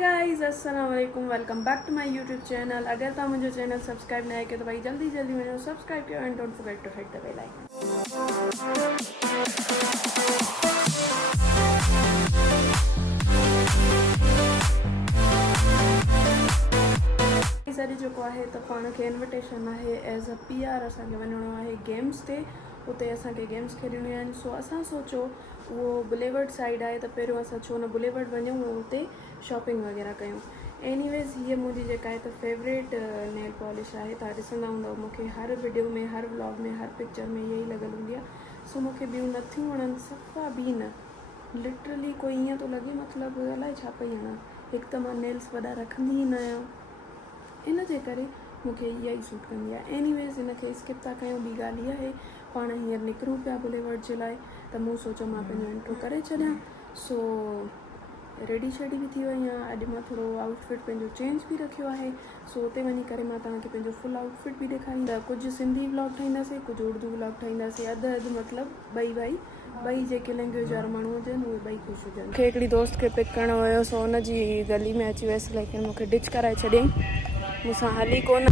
Guys अस्सलाम वालेकुम, welcome back to my YouTube channel. अगर तुम मुझे चैनल सब्सक्राइब नहीं किया तो भाई जल्दी जल्दी मुझे सब्सक्राइब करो and don't forget to hit the bell icon. सारी जेको आहे त पाण खे इन्विटेशन आहे एज़ अ PR असांखे वञिणो आहे गेम्स ते। उते असांखे गेम्स खेॾणियूं आहिनि, सो असां सोचो उहो बुलेवर्ड साइड आहे त पहिरियों असां छो न बुलेवर्ड वञूं ऐं उते शॉपिंग वग़ैरह कयूं। एनीवेज़ हीअ मुंहिंजी जेका आहे त फेवरेट नेल पॉलिश आहे। तव्हां ॾिसंदा हूंदव मूंखे हर वीडियो में, हर व्लॉग में, हर पिक्चर में इहा ई लॻल हूंदी आहे। सो मूंखे ॿियूं नथियूं वणनि, सफ़ा बि न, लिटरली कोई ईअं थो लॻे मतिलबु अलाए छा पई हणां। हिकु त मां नेल्स वॾा रखंदी ई न आहियां, इन जे करे मूंखे इहा ई सूट कंदी आहे। एनीवेज़ हिनखे स्किप था कयूं। ॿी ॻाल्हि इहा आहे, पाण हींअर निकिरूं पिया बुलेवर्ड जे लाइ त मूं सोचियो मां पंहिंजो इंट्रो करे छॾियां। सो रेडी शेडी बि थी वई आहियां। अॼु मां थोरो आउटफिट पंहिंजो चेंज बि रखियो आहे। सो उते वञी करे मां तव्हांखे पंहिंजो फुल आउटफिट बि ॾेखारींदा। कुझु सिंधी व्लॉग ठाहींदासीं, कुझु उर्दू व्लॉग ठाहींदासीं, अधु अधु मतिलबु ॿई जेके लैंग्वेज वारा माण्हू हुजनि उहे ॿई ख़ुशि हुजनि। मूंखे हिकिड़ी दोस्त खे पिक करणो हुयो, सो हुनजी गली में अची वियसि, लेकिन मूंखे डिच कराए छॾियईं, मूंसां हली कोन।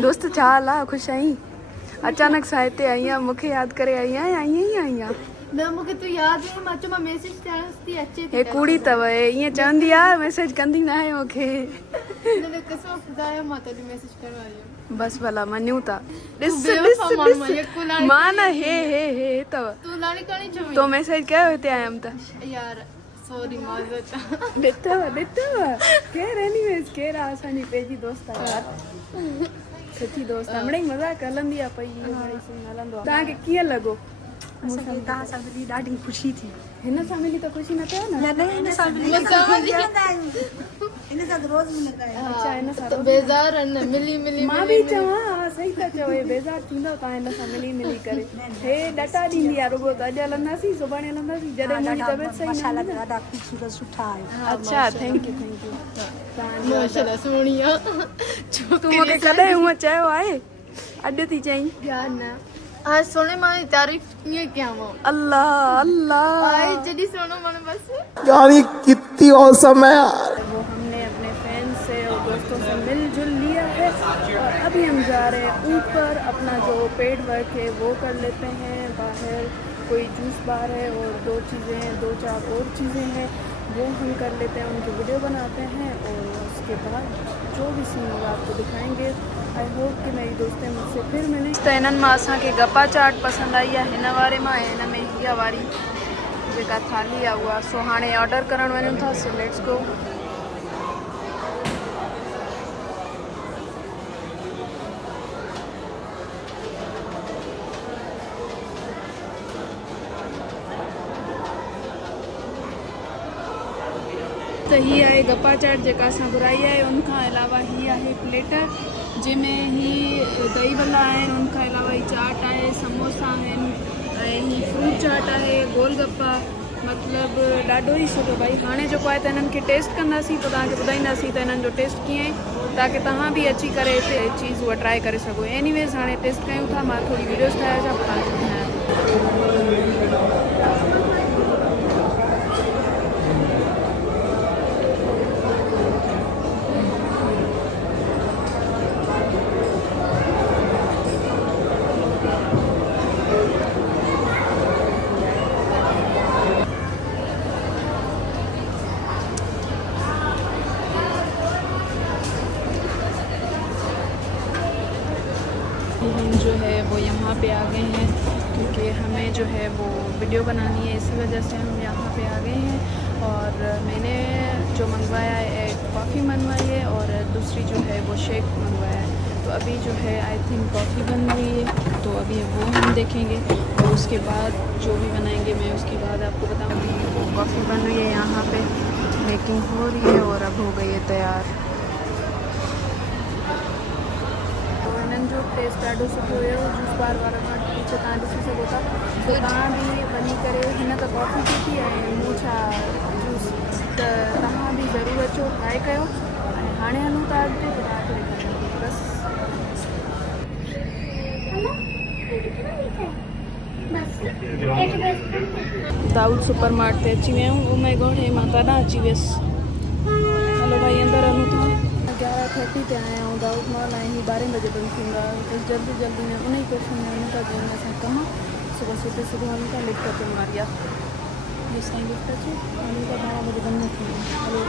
दोस्त छा हाल आहे? ख़ुशि आहीं? अचानक सां हिते आई आहियां, मूंखे यादि करे आई आहियां या ईअं ई आई आहियां? न, मूंखे तूं यादि हुई, मां चयो मां मैसेज कयांसि थी, अचे थी। हे कूड़ी अथव, ईअं चवंदी आहे मैसेज कंदी न आहे मूंखे। न कसम खुदा जो मां तॾहिं मैसेज करण आई हुयमि। बस भला मञूं था। ॾिस मां न हे अथव, तूं लाणी करणी चवी तो मैसेज कयो हिते आयमि त यार, सॉरी माज़रत। ॾिठव केरु? एनीवेज़ केरु आहे? असांजी पंहिंजी दोस्त आहे यार, सुठी दोस्त आहे। मिड़ई मज़ाक हलंदी आहे पई, हलंदो आहे। तव्हांखे कीअं लॻो? तव्हां सां मिली ॾाढी ख़ुशी थी। हिन सां मिली त ख़ुशी न थियो न? हिन सां रोज़ मिलंदा आहियूं। अच्छा, हिन सां बेज़ार न मिली मां बि चवां, सही था चओ, हे बेज़ार थींदव तव्हां हिन सां मिली करे। हे डटा ॾींदी आहे रुॻो त अॼु हलंदासीं, सुभाणे हलंदासीं, जॾहिं मुंहिंजी तबियत सही न हूंदी। ॾाढा ख़ूबसूरत सुठा आहियो। अच्छा, थैंक यू। माशाल्लाह सुहिणी आहे। तूं मूंखे कॾहिं हूअं चयो आहे? अॼु थी चईं यार न, आज सोने मां तारीफ़ कीअं कयां मां? अल्लाह अल्लाह, आज जॾहिं सोनो मन बस यानी कितनी औसम है यार। वो हमने अपने फैंस से और दोस्तों से मिलजुल लिया है और अभी हम जा रहे हैं ऊपर। अपना जो पेड वर्क है वो कर लेते हैं। बाहर कोई जूस बार है और दो चीज़ें हैं, 2-4 और चीज़ें हैं, वो हम कर लेते हैं, उनकी वीडियो बनाते हैं और उसके बाद जो भी सीन होगा आपको दिखाएंगे। आई होप कि मेरी दोस्तें मुझसे फिर मिलें। त हिननि मां असांखे गप्पा चाट पसंदि आई आहे, हिन वारे मां ऐं हिन में हीअ वारी जेका थाली आहे उहा। सो हाणे ऑडर करणु वञूं था, सो लेट्स गो। त हीअ आहे गप्पा चाट जेका असां घुराई आहे। उनखां अलावा हीअ आहे प्लेटर जंहिंमें ही दही भल्ला आहिनि, उनखां अलावा ही चाट आहे, समोसा आहिनि ऐं ही फ्रूट चाट आहे, गोलगप्पा। मतिलबु ॾाढो ई सुठो। भाई हाणे जेको आहे त हिननि खे टेस्ट कंदासीं, पोइ तव्हांखे ॿुधाईंदासीं त हिननि जो टेस्ट कीअं आहे, ताकी तव्हां बि अची करे हिते चीज़ उहा ट्राई करे सघो। एनीवेज़ हाणे टेस्ट कयूं था। मां थोरी वीडियोज़ ठाहे अचां, पोइ तव्हांखे ॿुधायां। हम जो है वो यहाँ पे आ गए हैं क्योंकि हमें जो है वो वीडियो बनानी है, इसी वजह से हम यहाँ पे आ गए हैं। और मैंने जो मंगवाया है, एक कॉफ़ी मंगवाई है और दूसरी जो है वो शेक मंगवाया है। तो अभी जो है आई थिंक कॉफ़ी बन रही है, तो अभी वो हम देखेंगे और उसके बाद जो भी बनाएंगे मैं उसके बाद आपको बताऊँगी। वो कॉफ़ी बन रही है, यहाँ पे मेकिंग हो रही है और अब हो गई है तैयार। जो टेस्ट ॾाढो सुठो हुयो, जूस बार वारा खां पीछे तव्हां ॾिसी सघो था। तो तव्हां बि वञी करे हिन त कॉफ़ी पीती ऐं मूं छा जूस, त तव्हां बि ज़रूरु अचो, ट्राई कयो। ऐं हाणे हलूं था अॻिते, त तव्हांखे बस दाऊद सुपर मार्ट ते अची विया आहियूं। ओ माय गॉड हे मां काॾां अची वियसि। हलो भाई अंदरि हलूं था। 11:30 ते आया आहियूं दाऊद मॉल ऐं ही 12 बजे बंदि थींदा। बसि जल्दी जल्दी में उन ई क्वेश्चन में वञूं था जंहिंमें असां कमु सुबुह सुठे सुबुह हलूं था लिफ्ट अचनि वारी आहे। ये साईं लिफ्ट अचे हलूं था 12 बजे बंदि न थींदी। हलो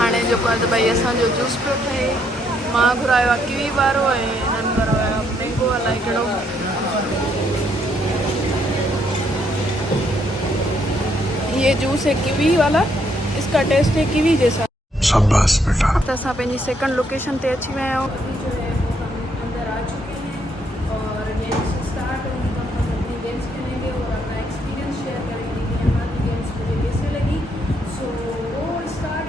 हाणे जेको आहे त भई असांजो जूस पियो ठहे। मां घुरायो आहे कीवी वारो ऐं हिननि घुरायो आहे मैंगो अलाए कहिड़ो। ये जूस है कीवी वाला, इसका टेस्ट है कीवी जैसा। शाबाश बेटा। तो असां पंहिंजी सेकंड लोकेशन ते अची विया आहियूं। जो है वो हम अंदर आ चुके हैं और गेम्स स्टार्ट होने पर हम अपनी गेम्स खेलेंगे और अपना एक्सपीरियंस शेयर करेंगे कि हमारी गेम्स मुझे कैसे लगी। सो वो स्टार्ट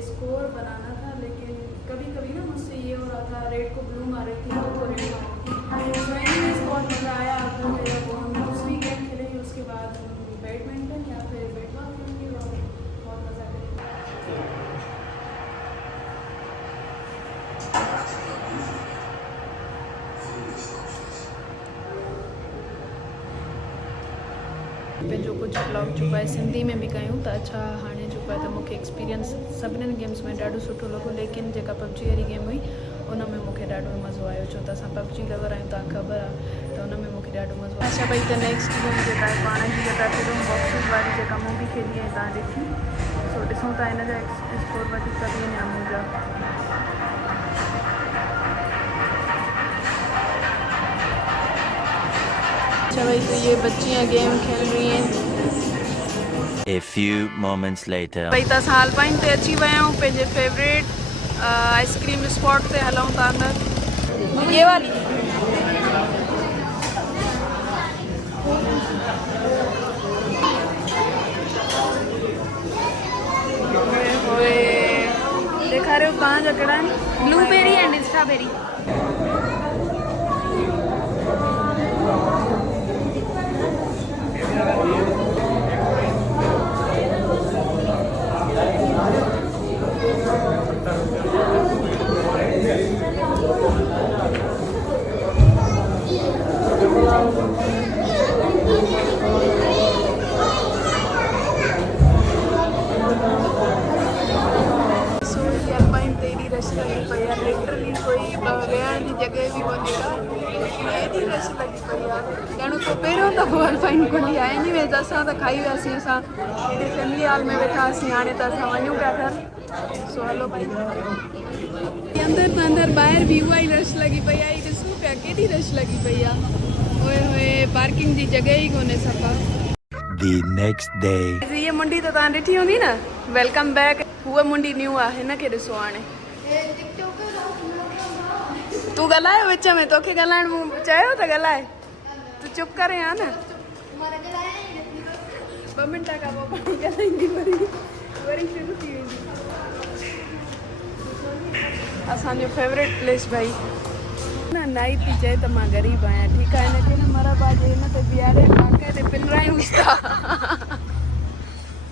स्कोर बनाना था, लेकिन कभी कभी ना मुझसे ये हो रहा था रेड को ब्लू मार रही थी तो रेड मार रही थी। बहुत मज़ा आया। तो वो हम दूसरी गेम खेलेंगे, उसके बाद बैडमिंटन या फिर बैट बॉल खेलेंगे और बहुत मज़ा करेंगे। पंहिंजो कुझु ब्लॉग जेको आहे सिंधी में बि कयूं त अच्छा। हाणे जेको आहे त मूंखे एक्सपीरियंस सभिनीनि गेम्स में ॾाढो सुठो लॻो, लेकिन जेका पबजी वारी गेम हुई उन में मूंखे ॾाढो मज़ो आयो। छो त असां पबजी लवर आहियूं, तव्हां ख़बर आहे, त उन में मूंखे ॾाढो मज़ो आयो। अच्छा भई त नेक्स्ट गेम जेका आहे पाण जी जेका फिल्म बॉक्सिस वारी जेका मूं बि खेॾी आहे तव्हां ॾिठी। सो ॾिसूं था हिन जा स्कोर वधीक कॾहिं या मुंहिंजा। अच्छा भाई तो ये बच्चियाँ गेम खेल रही हैं। A few moments later. भाई त असां अल्पाइन ते अची विया आहियूं पंहिंजे फेवरेट आइसक्रीम स्पॉट ते हलूं था अंदरि। ये वाली देखा रहे हो कहाँ जा कड़ा है? Blueberry and strawberry. लिटरली कोई वेहण जी जॻह बि कोन्हे का, लेकिन एॾी रश लॻी पई आहे। ॼण तो पहिरियों दफ़ो अल्पाइन खुली आहे। नी वेज असां त खाई वियासीं, असां हेॾे फैमिली हॉल में वेठा हुआसीं, हाणे त असां वञूं पिया घर। सो हलो भाई अंदरि त अंदरि ॿाहिरि बि उहा ई रश लॻी पई आहे। ॾिसूं पिया केॾी रश लॻी पई आहे। ओए होए पार्किंग जी जॻह ई कोन्हे सफ़ा। The next day. ये मुंडी त तव्हां ॾिठी हूंदी न, वेलकम बैक। उहा मुंडी न्यू आहे, हिनखे ॾिसो हाणे। तूं ॻाल्हायो विच में, तोखे ॻाल्हाइण मूं चयो त ॻाल्हाए, तूं चुप करे हा न। 2 मिंट खां पोइ पाणी ॻाल्हाईंदी वरी शुरू थी वेंदी। असांजो फेवरेट प्लेस भाई न नाई थी चए त मां ग़रीब आहियां, ठीकु आहे, हिनखे न मरब आहे जे हिन ते बीहारे वाक़ई ते पिलरायूंसि था।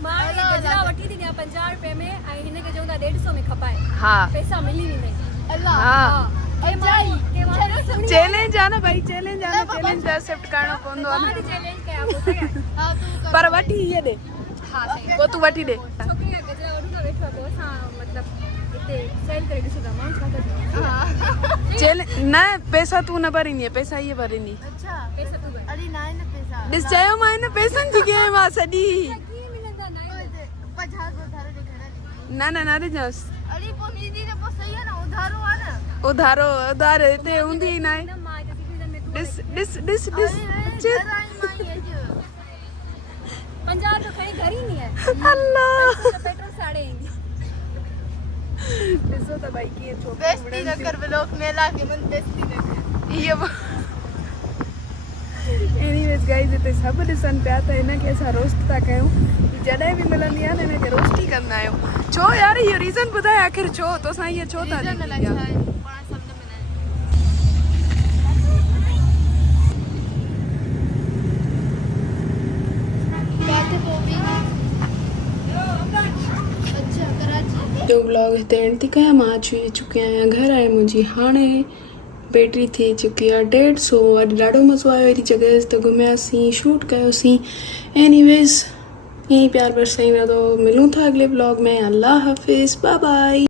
मां गजरा वठी थी ॾियां 50 रुपए में ऐं हिनखे चऊं था 150 में खपाए। हा पैसा मिली वेंदा। अल्लाह हा चैलेंज आहे न भाई, चैलेंज आहे न, चैलेंज त एक्सेप्ट करणो पवंदो आहे न। चैलेंज कया पोइ पर वठी हीअ ॾे। हा सही पोइ तूं वठी ॾे। छोकिरी गजरा वठूं था वेठो पोइ असां मतिलबु हिते सेल करे ॾिसूं था माण्हू छा था चैलेंज न, पैसा तूं न भरींदी, पैसा हीअ भरींदी। अच्छा पैसा तूं अरे ना है ना पैसा ॾिस चयो मां हिन पैसनि जी गेम आहे सॼी। कीअं मिलंदा ना 50 उधारो ॾेखारे न न ॾिजोसि अरे पोइ नीदी त पोइ सही आहे न, उधारो आहे न। उधार हिते हूंदी ई न आहे। मां हिते सिटीज़न में डिस पंजाब तो कहीं घर ही नहीं है अल्लाह पेट्रोल साड़े ॾिसो त भाई कीअं बेइज्जती न कर ब्लॉक में ला के मन बेइज्जती न कर ये एनीवेज गाइस हिते सभु ॾिसनि पिया त हिनखे असां रोस्ट था कयूं जॾहिं बि मिलंदी आहे न हिनखे रोस्ट ई कंदा आहियूं छो यार इहो रीज़न ॿुधाए आख़िर छो तोसां ईअं छो था रीजन लिखी अच्छा आहे? है बड़ा शब्द में बात वो भी अच्छा कराची जो व्लॉग हिते एंड थी कयां मां अची चुकी आहियां घर ऐं मुंहिंजी हाणे बैटरी थी चुकी आहे 1.5 सो अॼु ॾाढो मज़ो आयो हेॾी जॻह ते घुमियासीं शूट कयोसीं एनीवेज़ ईअं प्यार बरसाईंदा तो मिलूं था अगले व्लॉग में अल्लाह हाफ़िज़ बाय बाय